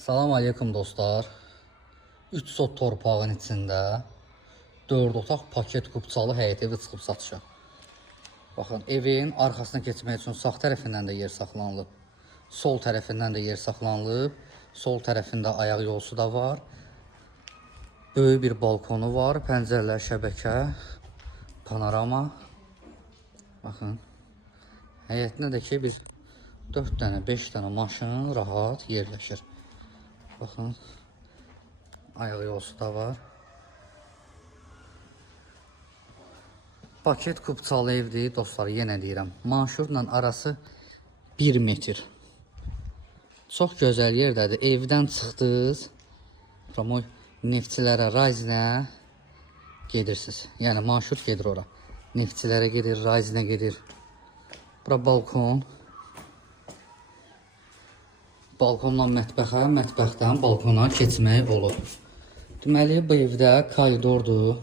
Salam aleykum dostlar. 3 sot torpağın içində 4 otaq paket qubçalı həyət evi çıxıb satışa. Baxın, evin arxasına keçmək üçün sağ tərəfindən də yer saxlanılıb. Sol tərəfindən də yer saxlanılıb. Sol tərəfində ayaq yolusu da var. Böyük bir balkonu var. Pəncərələr şəbəkə, panorama. Baxın. Həyətinə də ki biz 4 dənə, 5 dənə maşın rahat yerləşir. Baxın, ayaq yolusu da var. Paket qubçalı evdir dostlar, yenə deyirəm. Manşurla arası 1 metr. Çox gözəl yerdədir. Evdən çıxdınız, neftçilərə, Rayzinə gedirsiniz. Yəni manşur gedir ora. Neftçilərə gedir, Rayzinə gedir. Bura balkon. Balkondan mətbəxə, mətbəxdən balkona keçmək olur. Deməli, bu evdə koridordur.